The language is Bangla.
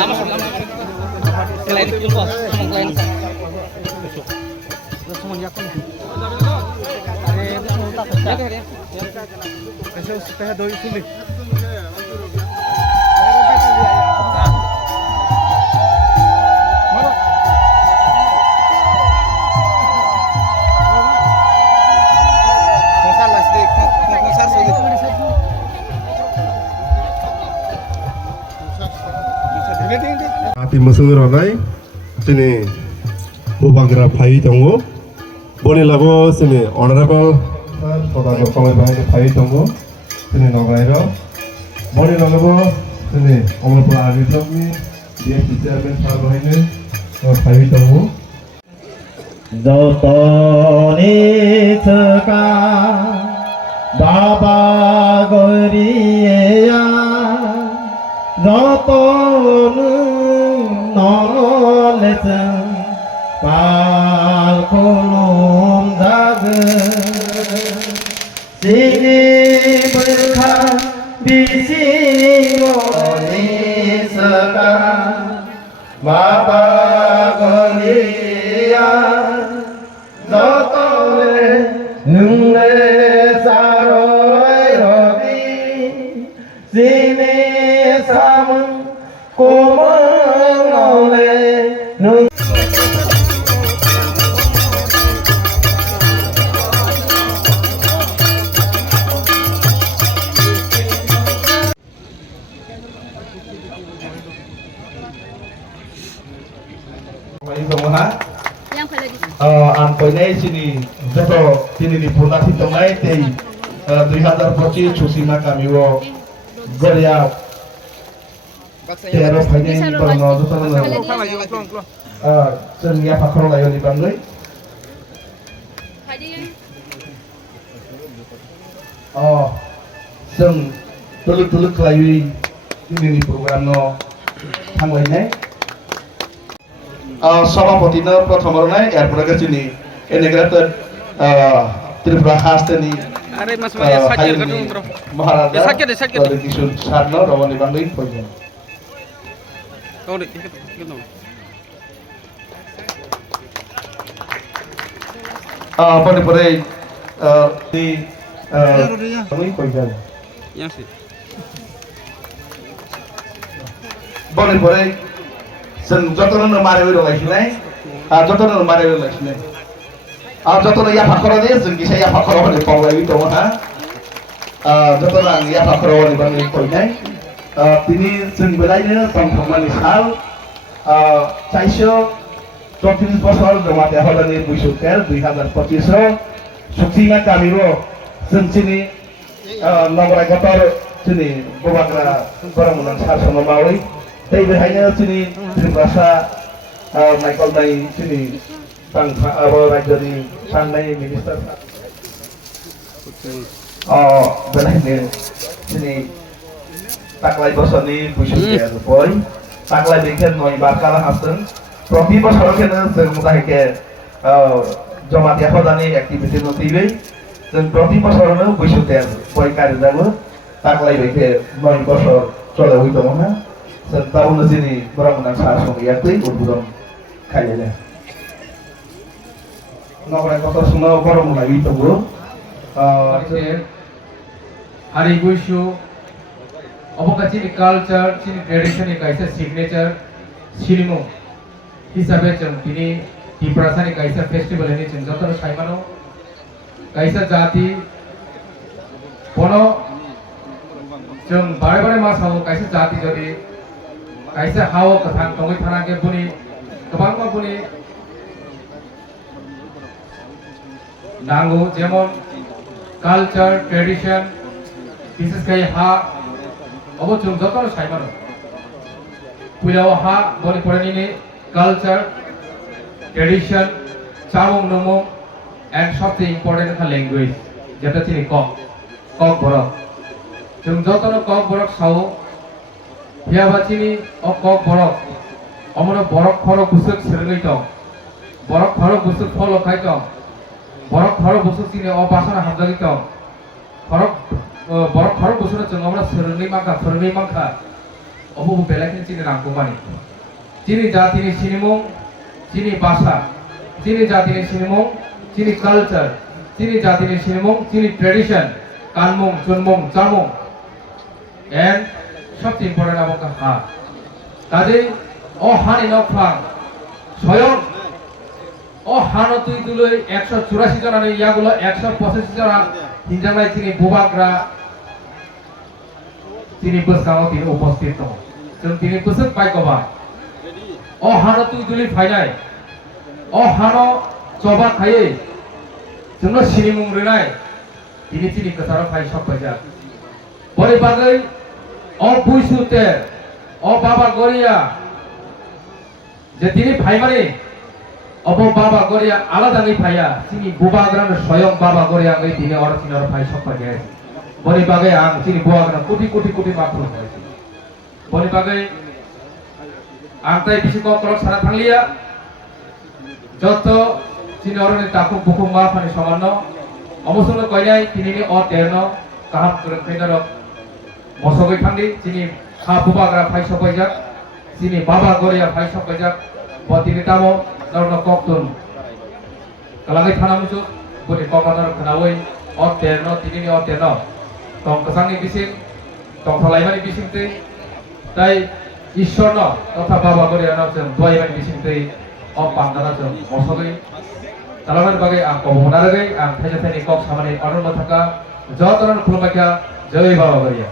Selain itu kok, selain semenjak ada teh doi sulit. Ati mesung ronai, sini bubagra phai tongo, boni labo sini honorable soda gopal bahai phai tongo, sini nogairo, boni labo sini omolpur aridami dia chairman sar bahai ne phai tongo. Jotoni thaka baba goriya jotonu nolese pal kolom jag sini berkha bisi ngoni saka baba goriya jotone nungle saroi robi sini samung komang oleh nung yang pada di Ampoinai sini joto sini di Purnasi Tongai tei 2025 Chusima kami wo Goria Tero Phaine ni Parno joto na sen ya pakro layo ni Bangloi sen tuluk layo ini program no thanglai সভাপতি প্রথম এরপরে চিনি এনেগ্রেটেড ত্রিপুরা হাস্তেনি মহারাজা কিশোর সারন রমণী বাংলায় প্রয়োজন পরে বলে পরে जों जतन मारे लाखिनाय जतन मारे लाखिनाय जतन या फाखरा दे जों गिसा या फाखरा हले पावलाय दङ हा जतन आं या फाखरा हले बांगै कइनाय तिनि जों बेलायनो समथमानि साल 434 বছর জমাতে হলানি বৈশাখের 2025 सुक्तिमा गामिरो जों चिनि नगराय गतर चिनि बबाग्रा गरमन सारसन मावै tei behanya sini Tribasa Michael Dai sini tangka rajani sanai minister belahnya sini taklai bosoni busuk ya boy taklai bikin noi bakal hasen propi bosor kena semudah ke joma tiap dani activity notibe dan propi bosor nu busuk ya boy kari dalu taklai bikin noi bosor coba itu mana tahun sini orang menang sarung ya tuh udah kayaknya nggak kotor semua orang mulai itu bro hari guysho অবকাশ চিনি কালচার চিনি ট্র্যাডিশন কাইসা সিগনেচার শিলিমো হিসাবে जों তিনি ত্রিপুরাসানি কাইসা ফেস্টিভ্যাল এনে जों যতন সাইমানো কাইসা জাতি বনো जों বারে বারে মাসাও কাইসা জাতি যদি kaisa hawo kathang tongoi thanake buni kabangma buni nango jemon culture tradition বিশেষ করে হা অবচুম যত সাইমানো পুলাও হা বনি পড়ানিনি কালচার ট্র্যাডিশন চামং নমং এন্ড সবচেয়ে ইম্পর্টেন্ট একটা ল্যাঙ্গুয়েজ যেটা চিনি কক বরক जों যতন কক বরক সাও হিয়াবাচিনি কক বরক অমনো বরক খরক বুসুক সেরগৈ দं বরক খরক বুসুক ফল খাই দं বরক খরক বুসুক চিনি অবাসনা হামজাগৈ दं বরক খরক বুসুক जों আমরা সেরগৈ মাখা অবু বেলাখিনি চিনি রামকুমানি চিনি জাতিনি সিনিমং চিনি ভাষা চিনি জাতিনি সিনিমং চিনি কালচার চিনি জাতিনি সিনিমং চিনি ট্রেডিশন কানমং জন্মং জামং এন্ড সবচেয়ে ইম্পর্টেন্ট আবকা হা কাজেই ও হানি নফাং স্বয়ং ও হানো তুই তুলই 184 জন আর ইয়াগুলো 185 জন হিনজানাই চিনি বুবাগ্রা চিনি বসকাও তিনি উপস্থিত দं जों তিনি বসক পাইকবা ও হানো তুই তুলি ফাইনাই ও হানো চবা খাইয়ে जोंनो सिनिमुं रेनाय তিনি চিনি কথার ফাই সব পাইজা বলে বাগৈ ও বুইসুতে ও বাবা গরিয়া যে তিনি ভাই মানে অব বাবা গরিয়া আলাদা নেই ভাইয়া তিনি বুবাগ্রান স্বয়ং বাবা গরিয়া গই তিনি অর তিনর ভাই সব পাইয়া বলি বাগে আং তিনি বুবাগ্রান কোটি কোটি কোটি মাফুল হয়েছে বলি বাগে আং তাই বেশি কলক সারা থাকলিয়া যত তিনি অরনে তাকু বুকু মাফানি সমান্য অমসঙ্গ কইনাই তিনি অ তেরন কাহাম করে ফেনার মসগৈ থাঙ্গি তিনি খা বুবাগ্রা ভাই সব পাইজা তিনি বাবা গরিয়া ভাই সব পাইজা ব তিনি তামো নরন কক্তন কালাঙ্গাই থানা মুসু বনি কক্তন খানাওই অ তেরন তিনি অ তেরন তং কসাংনি বিসিং তং ফলাইমানি বিসিংতে তাই ঈশ্বর ন তথা বাবা গরিয়া ন जों দয়াইমানি বিসিংতে অ পান্দানা जों মসগৈ তালামের বাগে আং কবহনারগৈ আং থাইজা থাইনি কক সামানি অনুমত থাকা যতরন খুলমাইকা জয় বাবা গরিয়া